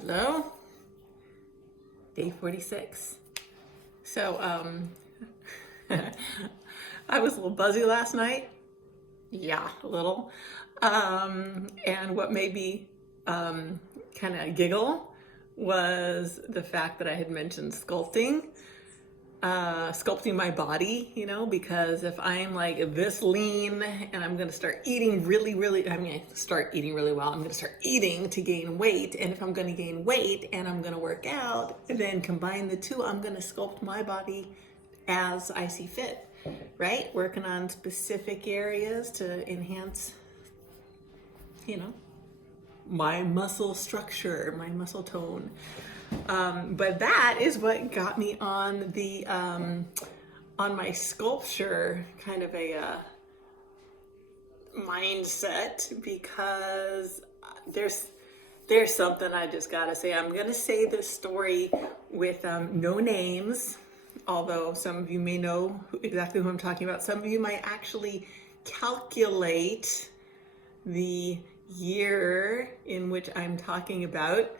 Hello, day 46. So, I was a little buzzy last night. Yeah, a little. And what made me kind of giggle was the fact that I had mentioned sculpting my body, because if I'm like this lean and I'm going to start eating start eating really well, I'm going to start eating to gain weight. And if I'm going to gain weight and I'm going to work out, then combine the two, I'm going to sculpt my body as I see fit, right? Working on specific areas to enhance, my muscle structure, my muscle tone. But that is what got me on the on my sculpture kind of a mindset, because there's something I just gotta say. I'm gonna say this story with no names, although some of you may know exactly who I'm talking about. Some of you might actually calculate the year in which I'm talking about.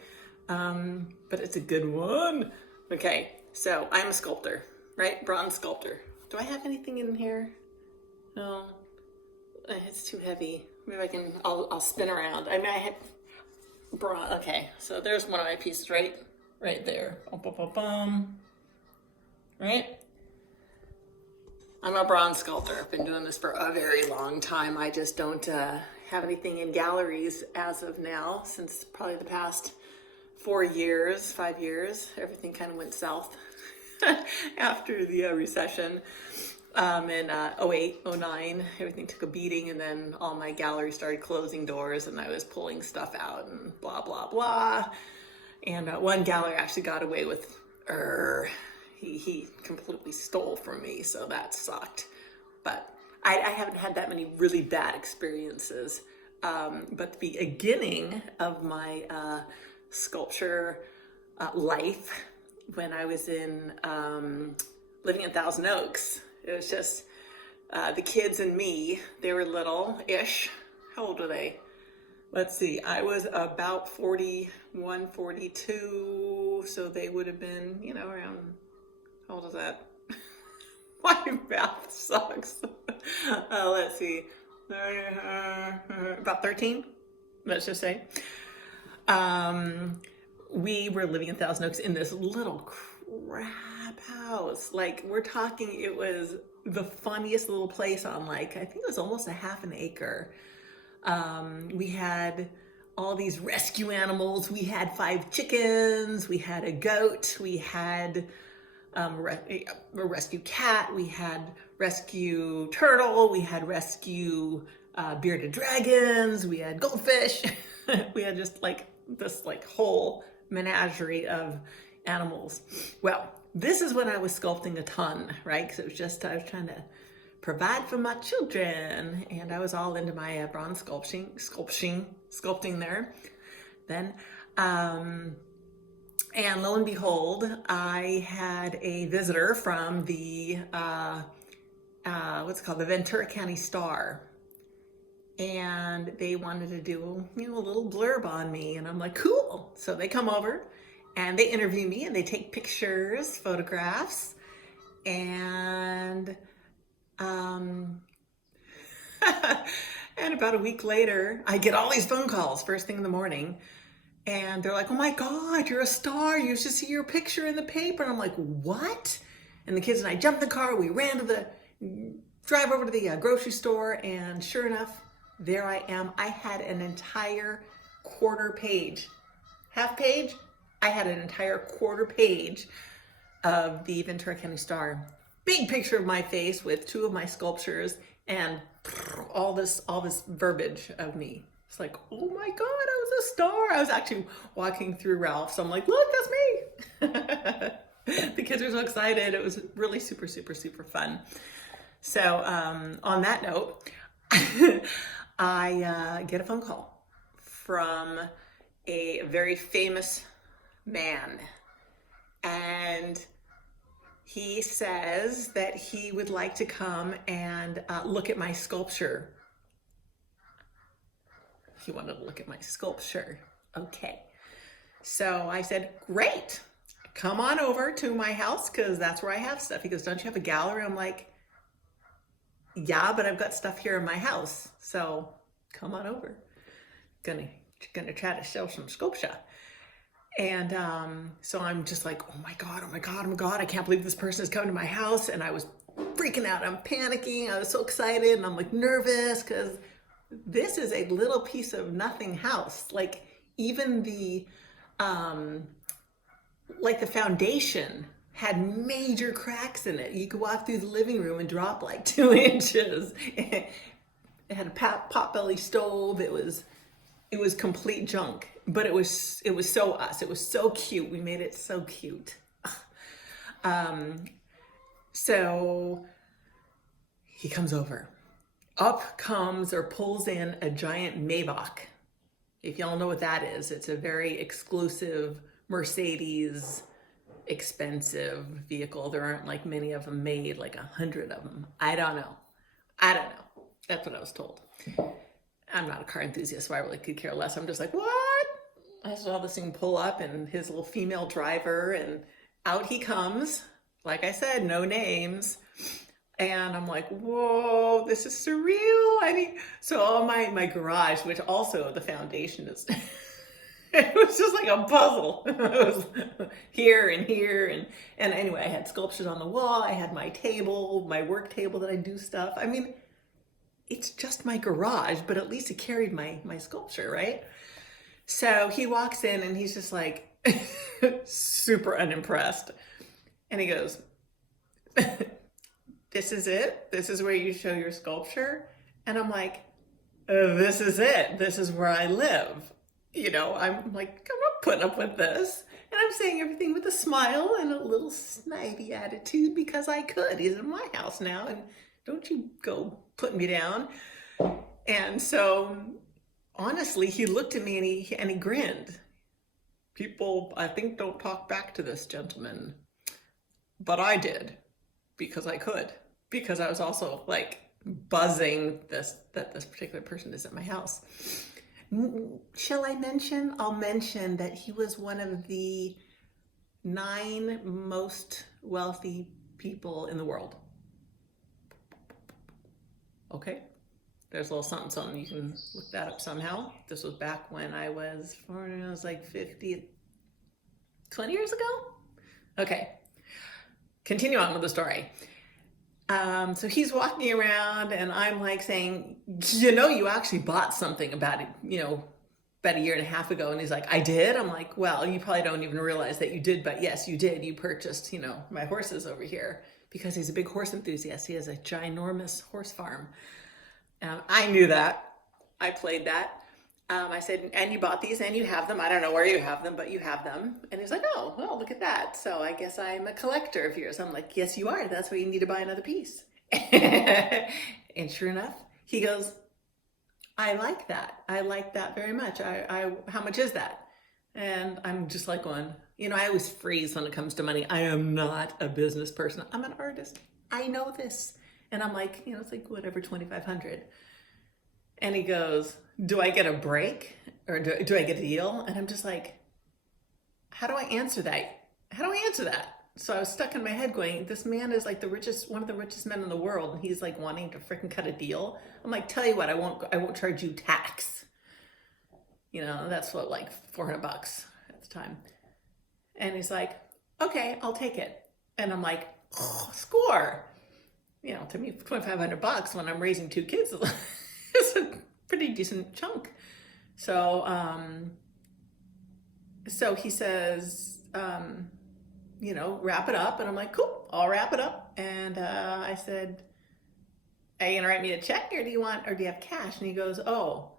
But it's a good one. Okay, so I'm a sculptor, right? Bronze sculptor. Do I have anything in here? No, it's too heavy. Maybe I'll spin around. I had bronze. Okay, so there's one of my pieces right there. Right? I'm a bronze sculptor. I've been doing this for a very long time. I just don't have anything in galleries as of now, since probably the past 5 years. Everything kind of went south after the recession. In 08, 09, everything took a beating, and then all my galleries started closing doors, and I was pulling stuff out and blah, blah, blah. And one gallery actually got away with, he completely stole from me, so that sucked. But I haven't had that many really bad experiences. But the beginning of my sculpture life, when I was in living in Thousand Oaks, it was just the kids and me. They were little-ish. How old were they? Let's see, I was about 41, 42, so they would have been, around, how old is that? My math sucks. Let's see, about 13, let's just say. We were living in Thousand Oaks in this little crap house. Like, we're talking, it was the funniest little place on, I think it was almost a half an acre. We had all these rescue animals. We had 5 chickens. We had a goat. We had a rescue cat. We had rescue turtle. We had rescue bearded dragons. We had goldfish. We had just this whole menagerie of animals. Well, this is when I was sculpting a ton, right? Because I was trying to provide for my children, and I was all into my bronze sculpting there then. And lo and behold, I had a visitor from the what's it called, the Ventura County Star, and they wanted to do a little blurb on me, and I'm like, cool. So they come over and they interview me, and they take pictures, photographs, and and about a week later, I get all these phone calls first thing in the morning, and they're like, oh my God, you're a star. You should see your picture in the paper. And I'm like, what? And the kids and I jumped in the car. We drive over to the grocery store, and sure enough, there I am. I had an entire quarter page, half page. I had an entire quarter page of the Ventura County Star. Big picture of my face with 2 of my sculptures, and all this verbiage of me. It's like, oh my God, I was a star. I was actually walking through Ralph's. So I'm like, look, that's me. The kids were so excited. It was really super, super, super fun. So on that note, I get a phone call from a very famous man, and he says that he would like to come and look at my sculpture. He wanted to look at my sculpture. Okay. So I said, great, come on over to my house because that's where I have stuff. He goes, don't you have a gallery? I'm like, yeah, but I've got stuff here in my house. So come on over. Gonna try to sell some sculpture. And so I'm just like, oh my God, oh my God, oh my God, I can't believe this person is coming to my house. And I was freaking out. I'm panicking. I was so excited and I'm like nervous because this is a little piece of nothing house. Like even the foundation had major cracks in it. You could walk through the living room and drop like 2 inches. It had a potbelly stove. It was complete junk, but it was so us. It was so cute. We made it so cute. So he comes over. Up comes or pulls in a giant Maybach. If y'all know what that is, it's a very exclusive Mercedes, expensive vehicle. There aren't like many of them made, like 100 of them. I don't know. That's what I was told. I'm not a car enthusiast, so I really could care less. I'm just like, what? I saw this thing pull up and his little female driver, and out he comes. Like I said, no names. And I'm like, whoa, this is surreal. So my garage, which also the foundation is, it was just like a puzzle. It was here and here. And anyway, I had sculptures on the wall. I had my table, my work table that I do stuff. I mean, it's just my garage, but at least it carried my sculpture, right? So he walks in and he's just like super unimpressed. And he goes, this is it? This is where you show your sculpture? And I'm like, this is it. This is where I live. I'm like, I'm not putting up with this. And I'm saying everything with a smile and a little snidey attitude because I could. He's in my house now, and don't you go put me down. And so honestly, he looked at me and he grinned. People, I think, don't talk back to this gentleman, but I did because I could, because I was also like buzzing that this particular person is at my house. Shall I mention? I'll mention that he was one of the 9 most wealthy people in the world. Okay, there's a little something. You can look that up somehow. This was back when I was like 50, 20 years ago. Okay, continue on with the story. So he's walking around and I'm like saying, you actually bought something about it, about a year and a half ago. And he's like, I did? I'm like, well, you probably don't even realize that you did, but yes, you did. You purchased, my horses over here, because he's a big horse enthusiast. He has a ginormous horse farm. I knew that. I played that. I said, and you bought these and you have them. I don't know where you have them, but you have them. And he's like, oh, well, look at that. So I guess I'm a collector of yours. I'm like, yes, you are. That's why you need to buy another piece. And sure enough, he goes, I like that. I like that very much. How much is that? And I'm just like going, I always freeze when it comes to money. I am not a business person. I'm an artist. I know this. And I'm like, it's like whatever, 2,500. And he goes, do I get a break or do I get a deal? And I'm just like, how do I answer that? How do I answer that? So I was stuck in my head going, this man is like one of the richest men in the world. And he's like wanting to freaking cut a deal. I'm like, tell you what, I won't charge you tax. That's what, like $400 at the time. And he's like, okay, I'll take it. And I'm like, oh, score. To me, $2,500 when I'm raising 2 kids is a pretty decent chunk. So, so he says, wrap it up. And I'm like, cool, I'll wrap it up. And I said, are you gonna write me a check or do you have cash? And he goes, oh,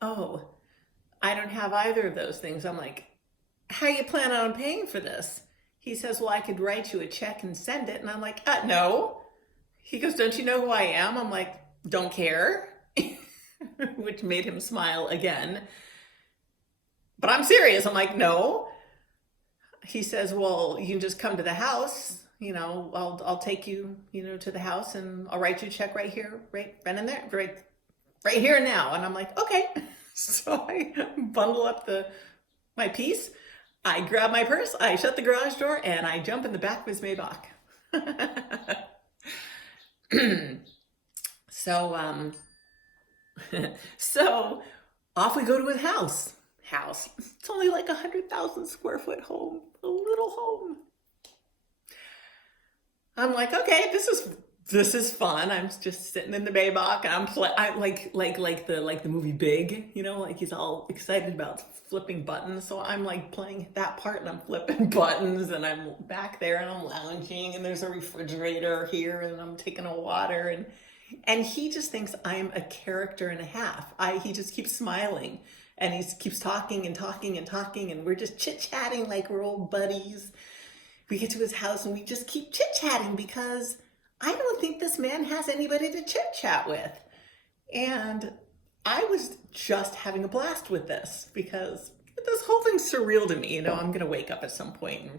I don't have either of those things. I'm like, how you plan on paying for this? He says, well, I could write you a check and send it. And I'm like, no. He goes, don't you know who I am? I'm like, don't care, which made him smile again. But I'm serious. I'm like, no. He says, well, you can just come to the house. I'll take you, to the house and I'll write you a check right here, right in there, right here and now. And I'm like, okay. So I bundle up the my piece, I grab my purse, I shut the garage door, and I jump in the back of his Maybach. So, so off we go to his house. It's only like 100,000 square foot home, a little home. I'm like, okay, this is fun. I'm just sitting in the Maybach. I like the movie Big, like he's all excited about flipping buttons. So I'm like playing that part and I'm flipping buttons and I'm back there and I'm lounging and there's a refrigerator here and I'm taking a water and he just thinks I'm a character and a half. He just keeps smiling and he keeps talking and talking and talking and we're just chit-chatting like we're old buddies. We get to his house and we just keep chit-chatting because I don't think this man has anybody to chit-chat with. And I was just having a blast with this because this whole thing's surreal to me. I'm going to wake up at some point.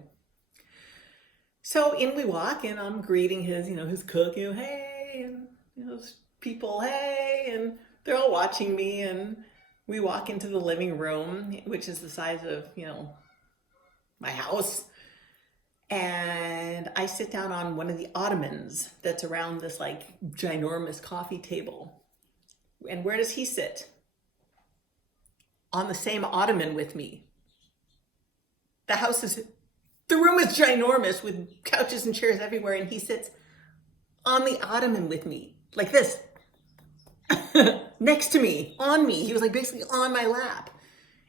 So in we walk and I'm greeting his cook, hey, and people, hey, and they're all watching me and we walk into the living room, which is the size of, my house. And I sit down on one of the ottomans that's around this like ginormous coffee table. And where does he sit? On the same ottoman with me. The room is ginormous with couches and chairs everywhere. And he sits on the ottoman with me, like this, next to me, on me. He was like basically on my lap.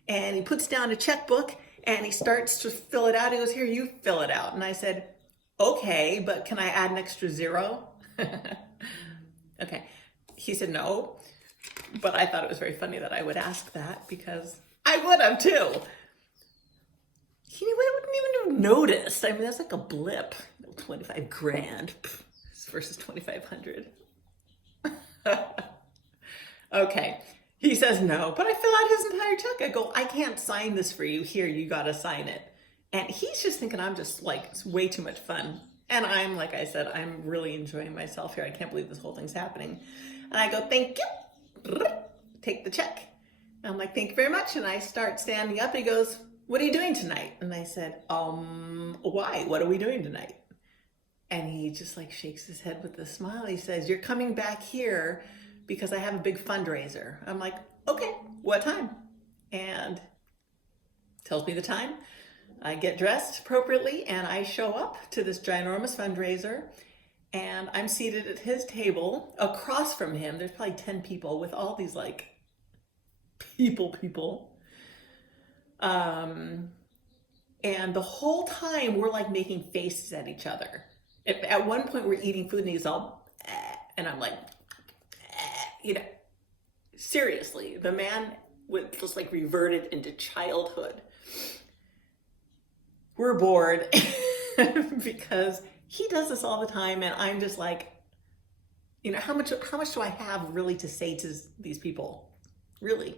And he puts down a checkbook and he starts to fill it out. He goes, here, you fill it out. And I said, okay, but can I add an extra zero? Okay. He said, no. But I thought it was very funny that I would ask that because I would have too. He wouldn't even have noticed. I mean, that's like a blip. 25 grand versus 2,500. Okay. He says no, but I fill out his entire check. I go, I can't sign this for you. Here, you got to sign it. And he's just thinking I'm just like, it's way too much fun. And I'm, like I said, I'm really enjoying myself here. I can't believe this whole thing's happening. And I go, thank you. Take the check. And I'm like, thank you very much. And I start standing up. And he goes, what are you doing tonight? And I said, why? What are we doing tonight? And he just like shakes his head with a smile. He says, you're coming back here because I have a big fundraiser. I'm like, okay, what time? And tells me the time. I get dressed appropriately and I show up to this ginormous fundraiser and I'm seated at his table across from him. There's probably 10 people with all these like people. And the whole time we're like making faces at each other. At one point we're eating food and he's all, and I'm like, seriously, the man was like reverted into childhood. We're bored because he does this all the time. And I'm just like, how much do I have really to say to these people? Really?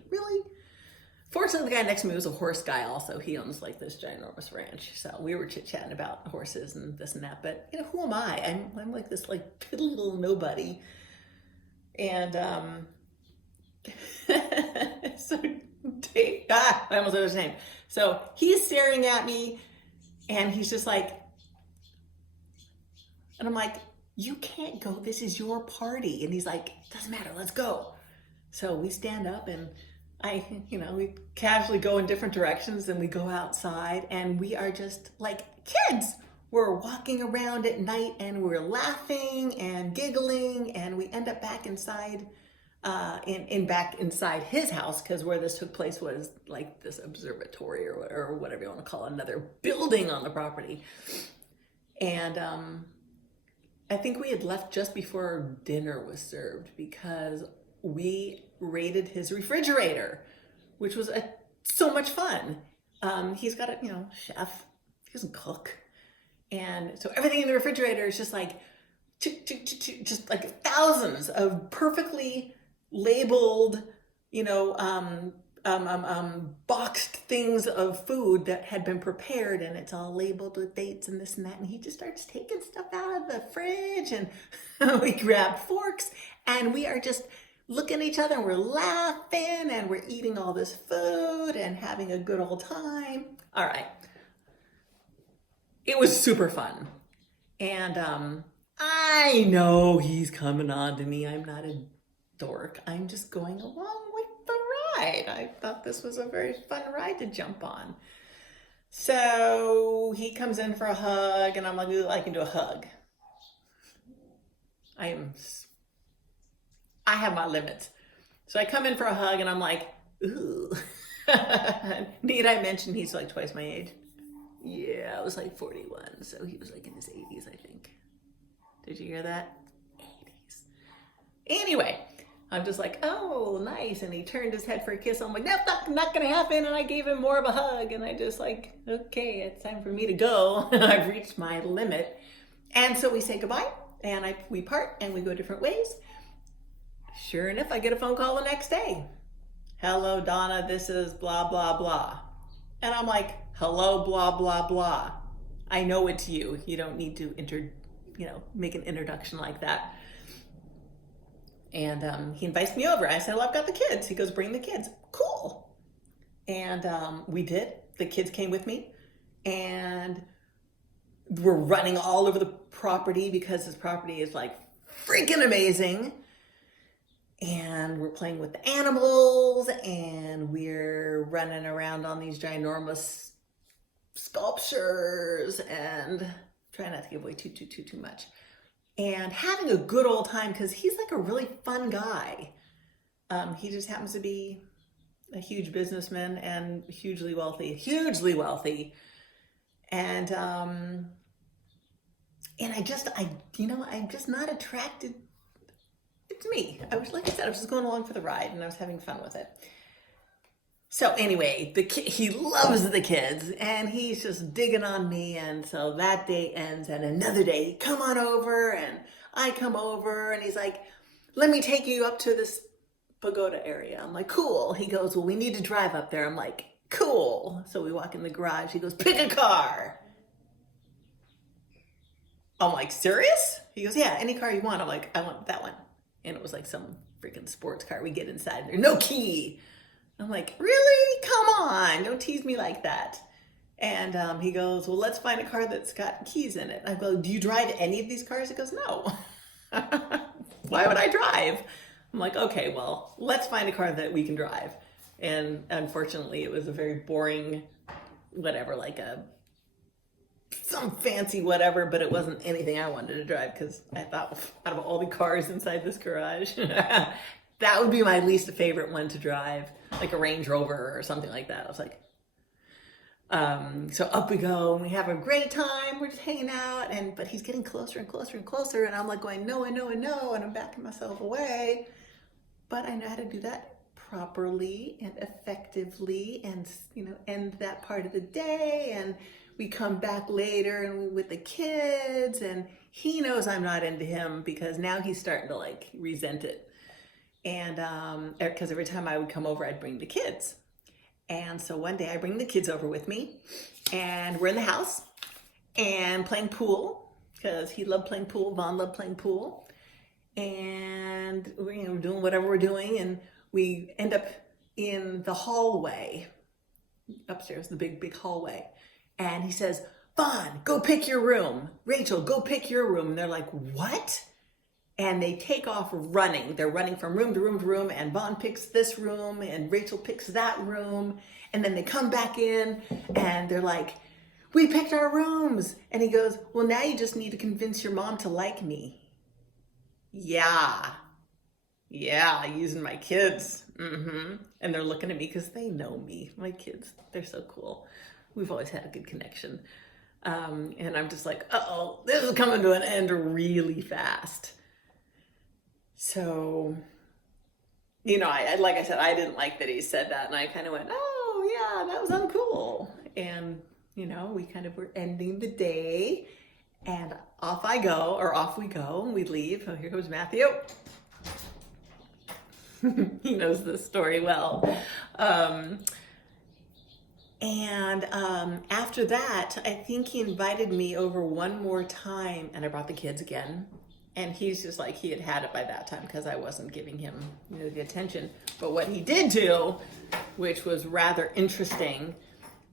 Fortunately, the guy next to me was a horse guy also. He owns like this ginormous ranch. So we were chit-chatting about horses and this and that. But, who am I? I'm like this like piddly little nobody. And so Dave, I almost said his name. So he's staring at me and he's just like, and I'm like, you can't go. This is your party. And he's like, doesn't matter. Let's go. So we stand up and we casually go in different directions and we go outside and we are just like kids. We're walking around at night and we're laughing and giggling and we end up back inside, back inside his house because where this took place was like this observatory or whatever you want to call it, another building on the property. And I think we had left just before dinner was served because we raided his refrigerator, which was so much fun. He's got a chef. He doesn't cook. And so everything in the refrigerator is just like, just like thousands of perfectly labeled, boxed things of food that had been prepared, and it's all labeled with dates and this and that. And he just starts taking stuff out of the fridge, and we grab forks, and we are just looking at each other and we're laughing and we're eating all this food and having a good old time. All right. It was super fun. And I know he's coming on to me. I'm not a dork. I'm just going along with the ride. I thought this was a very fun ride to jump on. So he comes in for a hug, and I'm like, ooh, I can do a hug. I have my limits. So I come in for a hug, and I'm like, ooh. Need I mention he's like twice my age? Yeah, I was like 41, so he was like in his 80s, I think. Did you hear that? 80s. Anyway, I'm just like, oh, nice. And he turned his head for a kiss. I'm like, that's not going to happen. And I gave him more of a hug. And I just like, okay, it's time for me to go. I've reached my limit. And so we say goodbye and we part and we go different ways. Sure enough, I get a phone call the next day. Hello, Donna, this is blah, blah, blah. And I'm like, hello, blah, blah, blah. I know it's you. You don't need to make an introduction like that. And he invites me over. I said, well, I've got the kids. He goes, bring the kids. Cool. And we did. The kids came with me. And we're running all over the property because this property is like freaking amazing. And we're playing with the animals. And we're running around on these ginormous sculptures. And try not to give away too much. And having a good old time because he's like a really fun guy. He just happens to be a huge businessman and hugely wealthy. And I'm just not attracted. It's me. I was, like I said, I was just going along for the ride and I was having fun with it. So anyway, he loves the kids and he's just digging on me. And so that day ends and another day, come on over, and I come over and he's like, let me take you up to this pagoda area. I'm like, cool. He goes, well, we need to drive up there. I'm like, cool. So we walk in the garage. He goes, pick a car. I'm like, serious? He goes, yeah, any car you want. I'm like, I want that one. And it was like some freaking sports car. We get inside and there's no key. I'm like, really? Come on, don't tease me like that. And he goes, well, let's find a car that's got keys in it. I go, do you drive any of these cars? He goes, no. Why would I drive? I'm like, okay, well, let's find a car that we can drive. And unfortunately, it was a very boring, whatever, like some fancy whatever, but it wasn't anything I wanted to drive because I thought out of all the cars inside this garage, that would be my least favorite one to drive, like a Range Rover or something like that. I was like, so up we go and we have a great time. We're just hanging out, but he's getting closer and closer and closer. And I'm like going, no, I know. And I'm backing myself away. But I know how to do that properly and effectively and, end that part of the day. And we come back later and with the kids, and he knows I'm not into him because now he's starting to like resent it. And because every time I would come over, I'd bring the kids. And so one day I bring the kids over with me and we're in the house and playing pool because he loved playing pool. Vaughn loved playing pool. And we're doing whatever we're doing. And we end up in the hallway upstairs, the big hallway. And he says, Vaughn, go pick your room. Rachel, go pick your room. And they're like, what? And they take off running. They're running from room to room to room, and Vaughn picks this room, and Rachel picks that room. And then they come back in, and they're like, we picked our rooms. And he goes, well, now you just need to convince your mom to like me. Yeah, using my kids. And they're looking at me because they know me. My kids, they're so cool. We've always had a good connection. And I'm just like, uh-oh, this is coming to an end really fast. So, like I said, I didn't like that he said that. And I kind of went, oh, yeah, that was uncool. And, we kind of were ending the day. And off we go, and we leave. Oh, here comes Matthew. He knows this story well. After that, I think he invited me over one more time, and I brought the kids again. And he's just like, he had had it by that time because I wasn't giving him, the attention. But what he did do, which was rather interesting,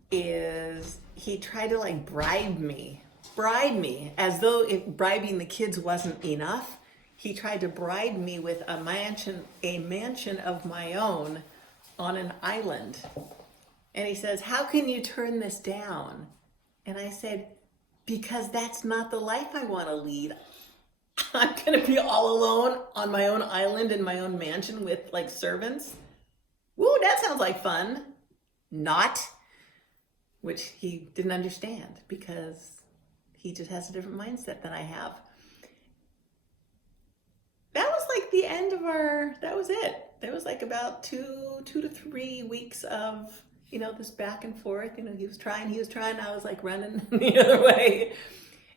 is he tried to like bribe me, as though if bribing the kids wasn't enough. He tried to bribe me with a mansion of my own on an island. And he says, "How can you turn this down?" And I said, "Because that's not the life I want to lead. I'm going to be all alone on my own island in my own mansion with like servants. Woo, that sounds like fun." Not. Which he didn't understand because he just has a different mindset than I have. That was like the end of that was it. There was like about 2 to 3 weeks of, this back and forth. He was trying, I was like running the other way.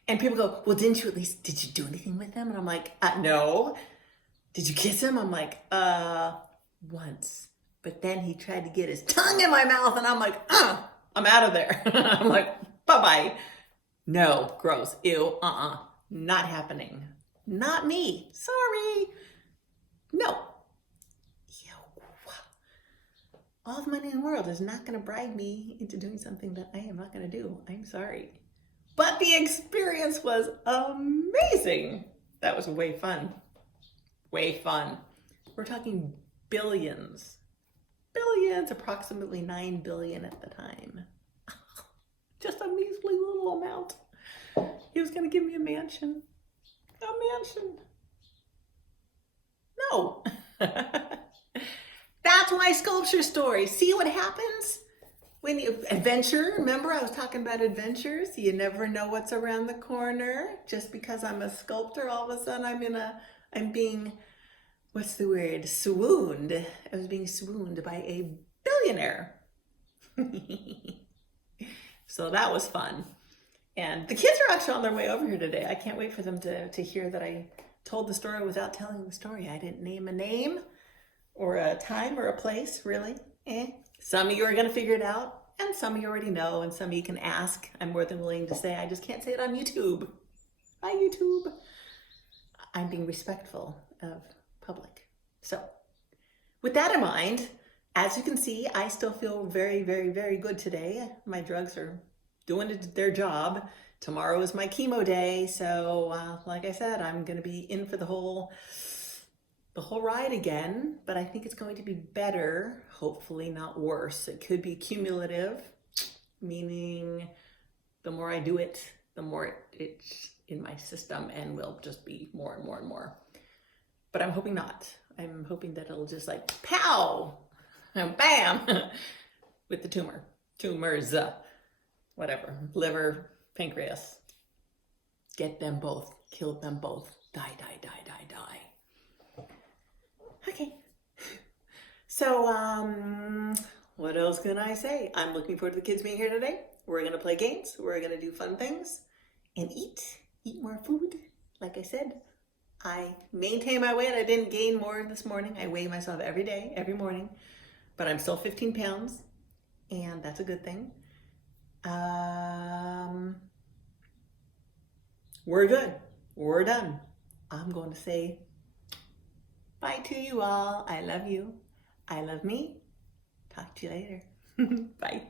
And people go, "Well, did you do anything with him?" And I'm like, "No." "Did you kiss him?" I'm like, once. But then he tried to get his tongue in my mouth and I'm like, I'm out of there. I'm like, bye-bye. No, gross, ew, not happening. Not me, sorry. No. All the money in the world is not gonna bribe me into doing something that I am not gonna do. I'm sorry. But the experience was amazing. That was way fun. Way fun. We're talking billions. Billions, approximately 9 billion at the time. Just a measly little amount. He was going to give me a mansion. A mansion. No. That's my sculpture story. See what happens? When you adventure, remember I was talking about adventures? You never know what's around the corner. Just because I'm a sculptor, all of a sudden I'm being, what's the word? Swooned. I was being swooned by a billionaire. So that was fun. And the kids are actually on their way over here today. I can't wait for them to hear that I told the story without telling the story. I didn't name a name or a time or a place, really. Some of you are going to figure it out, and some of you already know, and some of you can ask. I'm more than willing to say. I just can't say it on YouTube. Hi, YouTube. I'm being respectful of public. So with that in mind, as you can see, I still feel very, very, very good today. My drugs are doing their job. Tomorrow is my chemo day. So like I said, I'm going to be in for the whole ride again, but I think it's going to be better, hopefully not worse. It could be cumulative, meaning the more I do it, the more it's in my system and will just be more and more and more. But I'm hoping not. I'm hoping that it'll just like pow and bam with the tumors, whatever, liver, pancreas. Get them both, kill them both, die, die, die, die, die. Okay. So, what else can I say? I'm looking forward to the kids being here today. We're going to play games. We're going to do fun things and eat more food. Like I said, I maintain my weight. I didn't gain more this morning. I weigh myself every day, every morning, but I'm still 15 pounds and that's a good thing. We're good. We're done. I'm going to say bye to you all. I love you. I love me. Talk to you later. Bye.